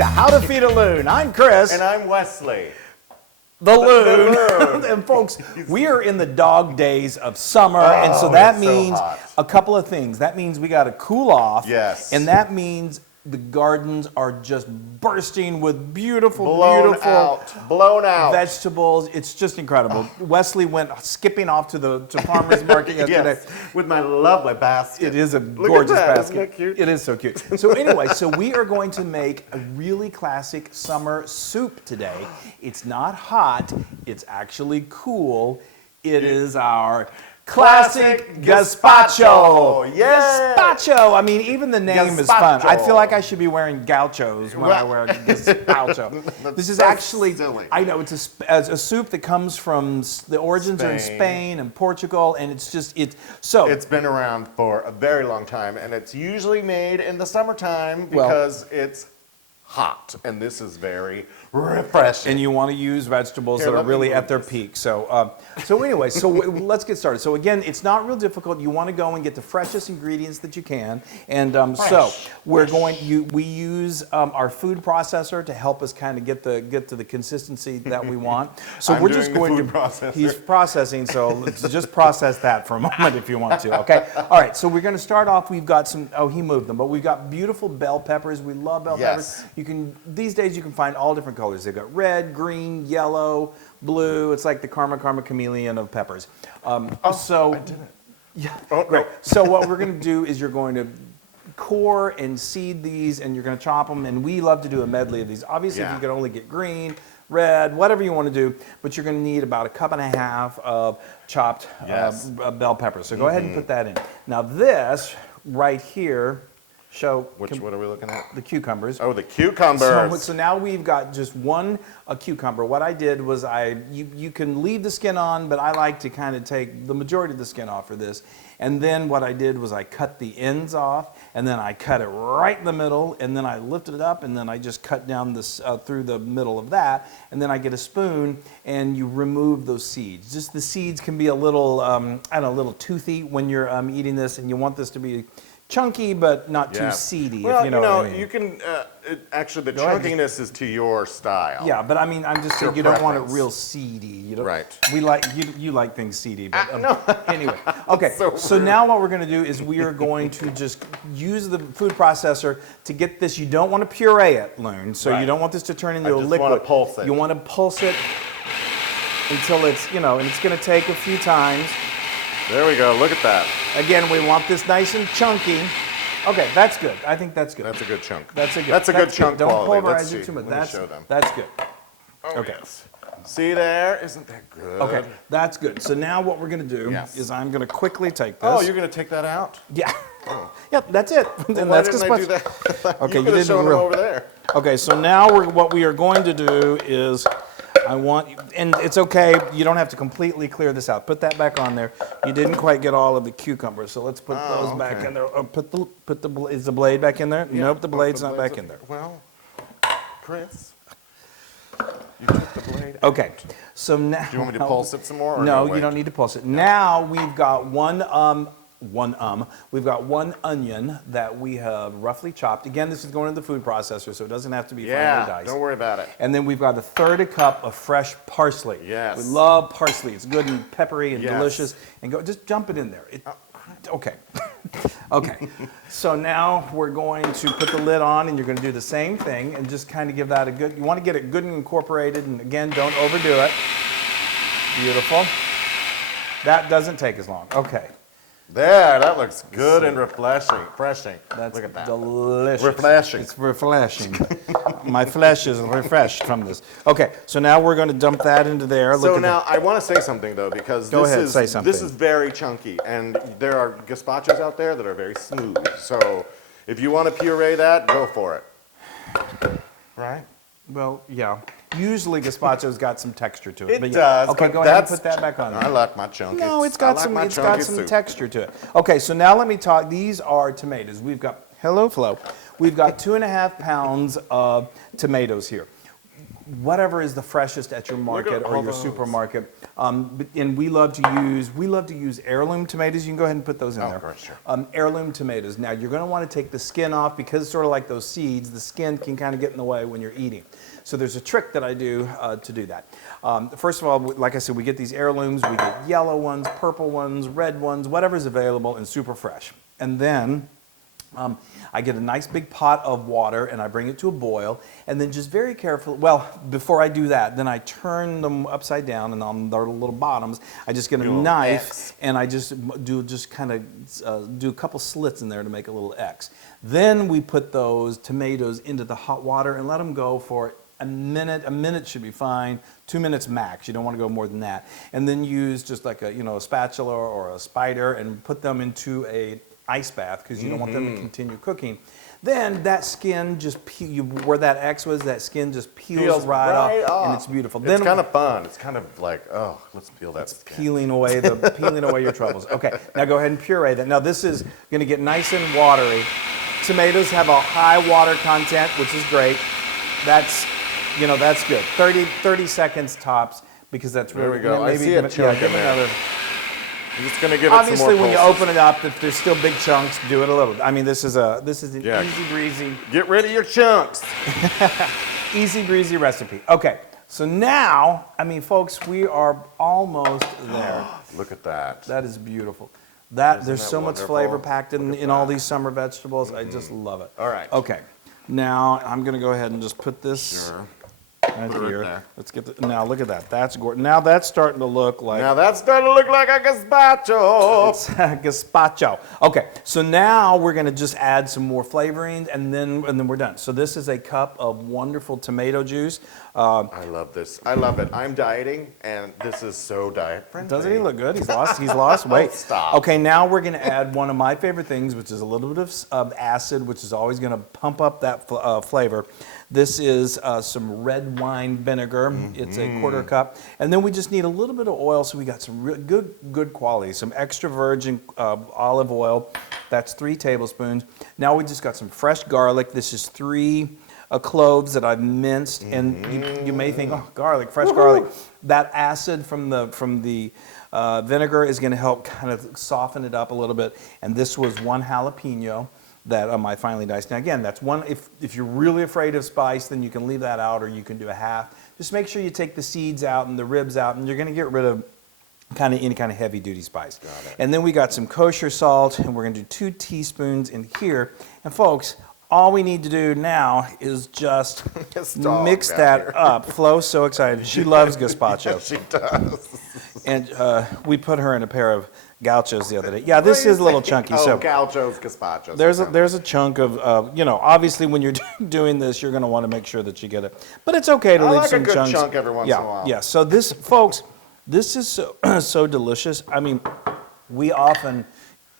to How to Feed a Loon. I'm Chris. And I'm Wesley. The loon. loon. And folks, we are in the dog days of summer, and so that it's so means hot. a couple of things. That means we got to cool off. Yes. And that means the gardens are just bursting with beautiful, Blown beautiful out. vegetables. It's just incredible. Wesley went skipping off to farmer's market yesterday. Yes, with my lovely basket. It is a Look gorgeous at that. basket. Isn't that cute? It is so cute. So anyway, so we are going to make a really classic summer soup today. It's not hot. It's actually cool. It is our classic gazpacho. Yeah. Gazpacho. I mean, even the name is fun. I Gazpacho. feel like I should be wearing gauchos when I wear gazpacho. This is so actually, silly. I know, it's a soup that comes from, the origins are in Spain. Spain and Portugal, and it's just, so. It's been around for a very long time, and it's usually made in the summertime Well- because it's hot, and this is very refreshing. And you want to use vegetables Here, that are let me really move at their this. peak. So, anyway, let's get started. So again, it's not real difficult. You want to go and get the freshest ingredients that you can. And so we're we use our food processor to help us kind of get to the consistency that we want. So I'm we're doing just the going food to. processor. He's processing. So let's just process that for a moment if you want to. Okay. All right. So we're going to start off. We've got some. Oh, he moved them, but we've got beautiful bell peppers. We love bell Yes. peppers. These days you can find all different colors. They've got red, green, yellow, blue. It's like the karma chameleon of peppers. I didn't. Yeah, Oh, great. no. So what we're going to do is you're going to core and seed these, and you're going to chop them. And we love to do a medley of these. Obviously, Yeah. you can only get green, red, whatever you want to do, but you're going to need about 1.5 cups of chopped Yes. bell peppers. So go ahead and put that in. Now this right here, What are we looking at? the cucumbers. Oh, the cucumbers. So now we've got just one cucumber. What I did was you can leave the skin on, but I like to kind of take the majority of the skin off for this. And then what I did was I cut the ends off, and then I cut it right in the middle, and then I lifted it up, and then I just cut down this through the middle of that, and then I get a spoon, and you remove those seeds. Just the seeds can be a little, a little toothy when you're eating this, and you want this to be chunky, but not too Yeah. seedy, Well, if you know what I mean. you can, actually, the Go ahead. chunkiness is to your style. Yeah, but I mean, I'm just saying Your you don't want it preference. real seedy. You don't, Right. We like you like things seedy, but no. anyway. Okay. So So rude. now what we're going to do is we are going to just use the food processor to get this. You don't want to puree it, Loon. So you Right. don't want this to turn into I a just liquid. wanna pulse it. You want to pulse it until it's and it's going to take a few times. There we go. Look at that. Again, we want this nice and chunky. Okay, that's good. I think that's good. That's a good chunk. That's a good. That's a good chunk Don't quality. pulverize Let's it see. too much. Let me show them. That's good. Oh, Okay. yes. See there? Isn't that good? Okay, that's good. So now what we're going to do Yes. is I'm going to quickly take this. Oh, you're going to take that out? Yeah. Yep, that's it. Well, And why that's didn't I do gazpacho. that? Okay, you you could have didn't shown them real- over there. Okay, so now what we are going to do is and it's okay, you don't have to completely clear this out. Put that back on there. You didn't quite get all of the cucumbers, so let's put those back okay. in there. Oh, is the blade back in there? Nope, the blade's not back in there. Well, Chris, you took the blade out. Okay, so now. Do you want me to pulse it some more? Or No, wait? you don't need to pulse it. Now we've got we've got one onion that we have roughly chopped. Again, this is going in the food processor, so it doesn't have to be finely Yeah, diced. don't worry about it. And then we've got 1/3 cup of fresh parsley. Yes. We love parsley. It's good and peppery and Yes. delicious. And just dump it in there. Okay. Okay. So now we're going to put the lid on, and you're going to do the same thing and just kind of give that you want to get it good and incorporated, and again, don't overdo it. Beautiful. That doesn't take as long. Okay. There, that looks good and refreshing. That's Look at that. delicious. Refreshing. It's refreshing. My flesh is refreshed from this. Okay, so now we're going to dump that into there. So Look at now I want to say something though, because Go this ahead, is say something. this is very chunky, and there are gazpachos out there that are very smooth. So if you want to puree that, go for it. Right? Well, yeah. Usually gazpacho's got some texture to it. It but yeah. does. Okay, but go ahead and that's put that back on. I like my chunky. No, it's I got like some. my It's got chunky some soup. texture to it. Okay, so now let me talk. These are tomatoes. We've got Flo. We've got 2.5 pounds of tomatoes here. whatever is the freshest at your market or your supermarket. And we love to use heirloom tomatoes. You can go ahead and put those in there. Great, sure. Heirloom tomatoes. Now you're going to want to take the skin off because it's sort of like those seeds. The skin can kind of get in the way when you're eating. So there's a trick that I do to do that. First of all, like I said, we get these heirlooms. We get yellow ones, purple ones, red ones, whatever's available, and super fresh. And then I get a nice big pot of water and I bring it to a boil, and then just very carefully, well, before I do that, then I turn them upside down, and on their little bottoms, I just get a knife and I just do a couple slits in there to make a little X. Then we put those tomatoes into the hot water and let them go for a minute should be fine, 2 minutes max. You don't want to go more than that. And then use just like a spatula or a spider and put them into a ice bath because you don't want them to continue cooking. Then that skin just where that X was, that skin just peels right off, and it's beautiful. It's kind of fun. It's kind of like, oh, let's peel that skin. Peeling away your troubles. Okay, now go ahead and puree that. Now this is going to get nice and watery. Tomatoes have a high water content, which is great. That's good. 30 seconds tops, because that's really There we go. Maybe I see a chunk in there. another. I'm just gonna give it Obviously, some more when you pulses. open it up, if there's still big chunks, do it a little. I mean, this is an easy breezy, Get rid of your chunks. easy breezy recipe. Okay, so now, I mean, folks, we are almost there. Look at that. That is beautiful. There's that so much wonderful? flavor packed Look at in all that. these summer vegetables. I just love it. All right. Okay, now I'm gonna go ahead and just put this Sure. right Put it right here. there. Let's get now. Look at that. That's gorgeous. Now that's starting to look like Now that's starting to look like a gazpacho. it's gazpacho. Okay, so now we're gonna just add some more flavoring, and then we're done. So this is a cup of wonderful tomato juice. I love this. I love it. I'm dieting, and this is so diet friendly. Doesn't he look good? He's lost weight. Stop. Okay, now we're gonna add one of my favorite things, which is a little bit of acid, which is always gonna pump up that flavor. This is some red wine vinegar. It's a quarter cup. And then we just need a little bit of oil, so we got some real good quality. Some extra virgin olive oil. That's 3 tablespoons. Now we just got some fresh garlic. This is 3 cloves that I've minced. And you may think, oh, garlic, fresh garlic. That acid from the vinegar is going to help kind of soften it up a little bit. And this was 1 jalapeno that I finely diced. Now again, that's one, if you're really afraid of spice, then you can leave that out, or you can do a half. Just make sure you take the seeds out and the ribs out, and you're gonna get rid of any kind of heavy duty spice. Got it. And then we got some kosher salt, and we're gonna do 2 teaspoons in here. And folks, all we need to do now is just This dog mix down that here. up. Flo's so excited. She loves gazpacho. She does. And we put her in a pair of gauchos the other day. Yeah, this is a little chunky. Oh, So gauchos, gazpachos. there's a chunk of, obviously when you're doing this, you're going to want to make sure that you get it. But it's okay to I leave like a some good chunks. chunk every once in a while. Yeah, so this, folks, this is so delicious. I mean, we often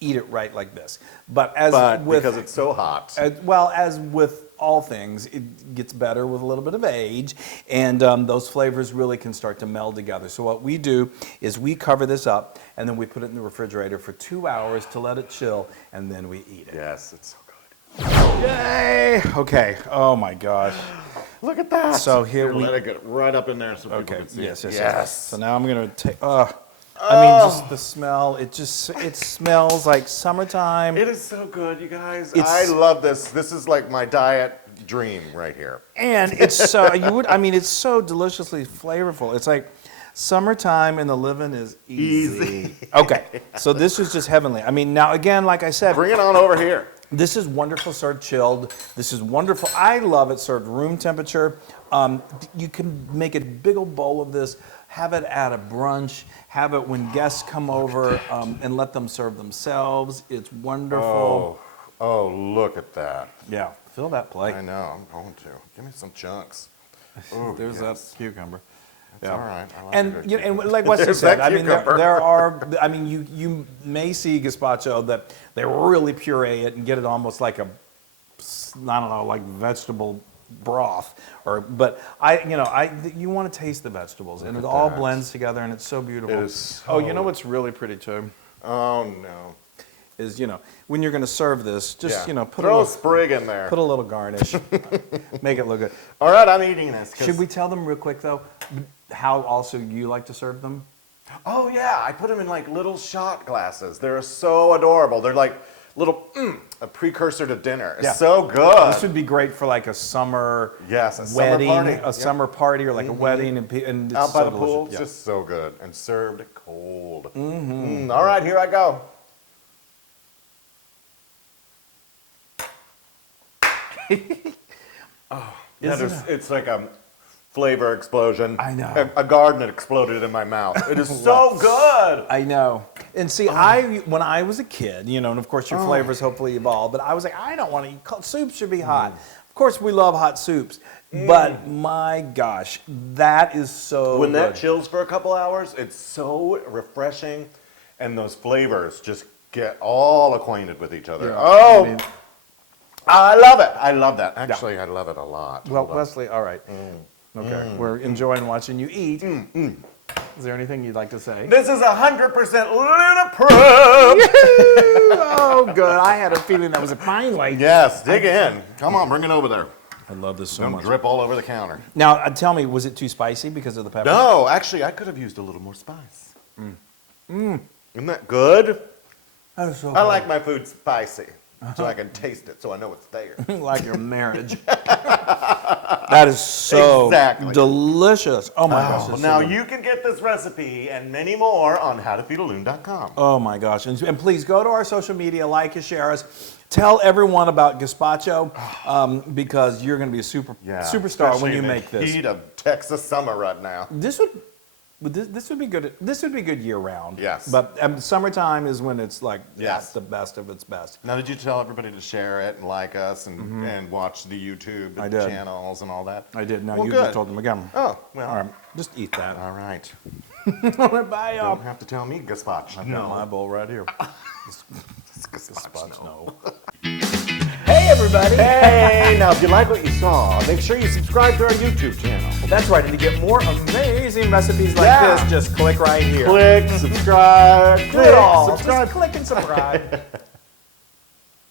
eat it right like this. But because it's so hot. as with all things, it gets better with a little bit of age, and those flavors really can start to meld together. So what we do is we cover this up, and then we put it in the refrigerator for 2 hours to let it chill, and then we eat it. Yes, it's so good. Yay! Okay. Oh my gosh. Look at that. So here we. Let it get right up in there so people Okay. can see Yes. it. Yes. So now I'm gonna take. I mean, just the smell. It smells like summertime. It is so good, you guys. It's- I love this. This is like my diet dream right here. And it's so it's so deliciously flavorful. It's like summertime and the living is easy. Okay, so this is just heavenly. I mean, now again, like I said, Bring it on over here. this is wonderful served chilled. This is wonderful. I love it served room temperature. You can make a big old bowl of this, have it at a brunch, have it when guests come over, and let them serve themselves. It's wonderful. Oh, look at that. Yeah, fill that plate. I know, I'm going to. Give me some chunks. Ooh, There's yes. that cucumber. It's all right. I like And a good you know, and cucumber. like Wesley There's said, that I mean, cucumber. there are. I mean, you may see gazpacho that they really puree it and get it almost like I don't know, like vegetable broth. But you want to taste the vegetables, and it at all that. blends together, and it's so beautiful. It is Oh, you know so- what's really pretty too? Oh, no. is, when you're going to serve this, just, Yeah. put Throw a a sprig in there. put a little garnish. Make it look good. All right, I'm eating this. 'cause- Should we tell them real quick, though, how also you like to serve them? Oh yeah, I put them in like little shot glasses. They're so adorable. They're like little a precursor to dinner. It's Yeah. so good. This would be great for like a summer Yes, a summer wedding, party. a Yep. summer party, or like a wedding, and it's Out by so the delicious. pool, Yeah. just so good and served cold. All right, here I go. It's like a flavor explosion. I know. A garden that exploded in my mouth. It is so good. I know. And see, when I was a kid, and of course your flavors hopefully evolve, but I was like, I don't want to eat soup should be hot. Of course, we love hot soups, but my gosh, that is so When that good. chills for a couple hours, it's so refreshing, and those flavors just get all acquainted with each other. Yeah, Oh, I mean- I love it. I love that. Actually, I love it a lot. Well, Hold on. Wesley, all right. Okay, we're enjoying watching you eat. Is there anything you'd like to say? This is 100% Luna Proof. Oh, good. I had a feeling that was a finally. Yes, dig in. Come on, bring it over there. I love this so Don't much. drip all over the counter. Now, tell me, was it too spicy because of the pepper? No, actually, I could have used a little more spice. Isn't that good? That is so I like my food spicy, so I can taste it, so I know it's there. like your marriage. That is so Exactly. delicious. Oh my gosh. Oh, it's now so good. you can get this recipe and many more on howtofeedaloon.com. Oh my gosh. And please go to our social media, like us, share us. Tell everyone about gazpacho because you're going to be a superstar especially when you in the make this. heat of Texas summer right now. This would be good. This would be good year round. Yes. But summertime is when it's like Yes. the best of its best. Now, did you tell everybody to share it and like us and watch the YouTube I did. channels and all that? I did. No, Well, you good. just told them again. Oh, well. All right. Just eat that. All right. All right, bye, y'all. Don't have to tell me gazpacho. I've got my bowl right here. It's gazpacho. No. Hey, everybody. Hey, now if you like what you saw, make sure you subscribe to our YouTube channel. That's right. And to get more amazing recipes like Yeah. this, just click right here. Click, subscribe, Do it all. subscribe. Just click and subscribe.